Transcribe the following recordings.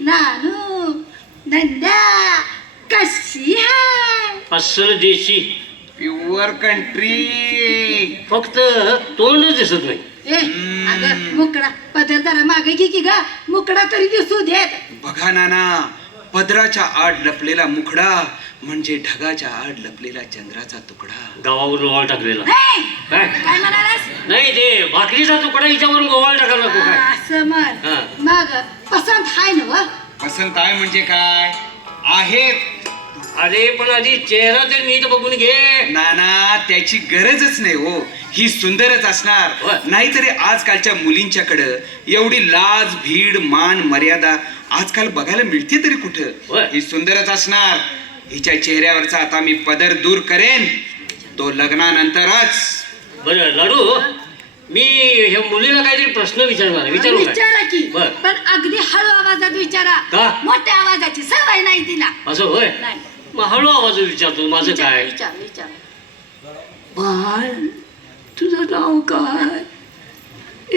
नानू नंदा कशी आहे? अस्सल देशी प्युअर कंट्री. फक्त तोंडच दिसत नाही. ए अगं मुकडा पदर जरा मागे घे की ग, मुकडा तरी दिसू देत. बघा नाना, पदराच्या आड लपलेला मुखडा म्हणजे ढगाच्या आड लपलेला चंद्राचा तुकडा. गावावरून गोवाळ टाकलेला. हे, काय काय म्हणालास? नाही ते भाकरीचा तुकडा हिच्यावरून गोवाळ टाकायला नको काय. असं म्हण. हा. मग पसंत हाय ना? पसंत आहे म्हणजे काय आहेत. अरे पण आधी चेहरा तर नीट बघून घे. नाना त्याची गरजच नाही हो, ही सुंदरच असणार. होय. नाहीतरी आजकालच्या मुलींच्याकडं एवढी लाज भीड मान मर्यादा आजकाल बघायला मिळते तरी होय. कुठं. ही सुंदरच असणार. हिच्या चेहऱ्यावरचा आता मी पदर दूर करेन तो लग्नानंतरच. बरं लाडू, मी ह्या मुलीला काहीतरी प्रश्न विचारणार. विचारू काय? विचारा की, बर. पण अगदी हळू आवाजात विचारा. का? मोठ्या आवाजाची सवय नाही तिला. असं होय? नाही. मग हळू आवाज विचारतो. माझं विचार काय? विचार विचार. बाळ, तुझं नाव काय?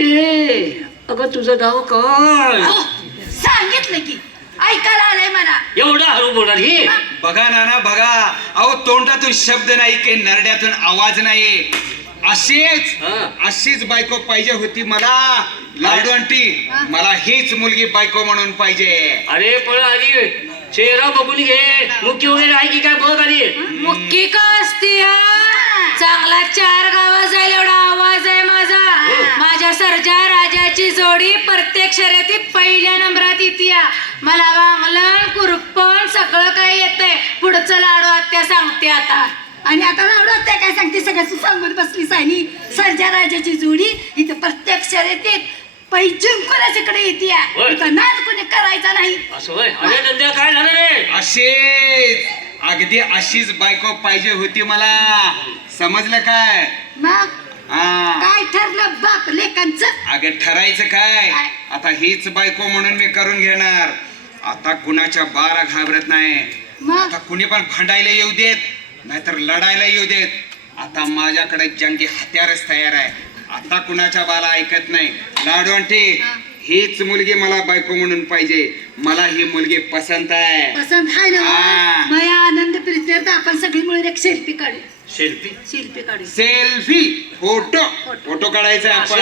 ए अगं तुझं नाव काय? अहो, सांगितलं की ऐकायला आलंय मला. एवढा हळू बोलणार ही? बघा नाना बघा, अहो तोंडातून शब्द नाही काही नरड्यातून आवाज नाही. अशीच हा. अशीच बायको पाहिजे होती मला. लाडू आंटी, मला हीच मुलगी बायको म्हणून पाहिजे. अरे पण आधी चेहरा बघून घे. मुख्य वगैरे आहे की काय बघ आधी. मुक्की का असती चांगला 4 गावा जाईल एवढा आवाज आहे माझा. माझ्या सर्जा राजाची जोडी प्रत्येक शर्यतीत पहिल्या नंबरात येते. मला वांगलन कुरपण सगळं काही येतंय. पुढचं लाडू आत्या सांगते आता. आणि आता लावडं त्या काय सांगते सगळं तू सांगून बसली सायनी. सर्जा राजाची जोडी इथं प्रत्येक शर्यतीत पै जिंकण्याच्याकडे येते. होय. इथं नाद कोणी करायचा नाही. असं होय? अरे नंद्या काय झालं रे? अशीच अगदी अशीच बायको पाहिजे होती मला. समजलं काय? मग हा. काय ठरलं बाप लेकांचं? अगं ठरायचं काय? काय? आता हीच बायको म्हणून मी करून घेणार. आता कुणाच्या बारा घाबरत नाही. मग आता कुणी पण भांडायला येऊ देत नाहीतर लढायला येऊ देत. आता माझ्याकडे जंगी हत्यारच तयार आहे. आता कुणाच्या बाला ऐकत नाही. लाडू आंटी, हीच मुलगी मला बायको म्हणून पाहिजे. मला ही मुलगी पसंत आहे. पसंत आहे ना? हा. माया आनंद प्रीत्यर्थ आपण सगळी मिळून एक सेल्फी काढू. शिल्पी सेल्फी काढू. सेल्फी फोटो फोटो काढायचा आपण.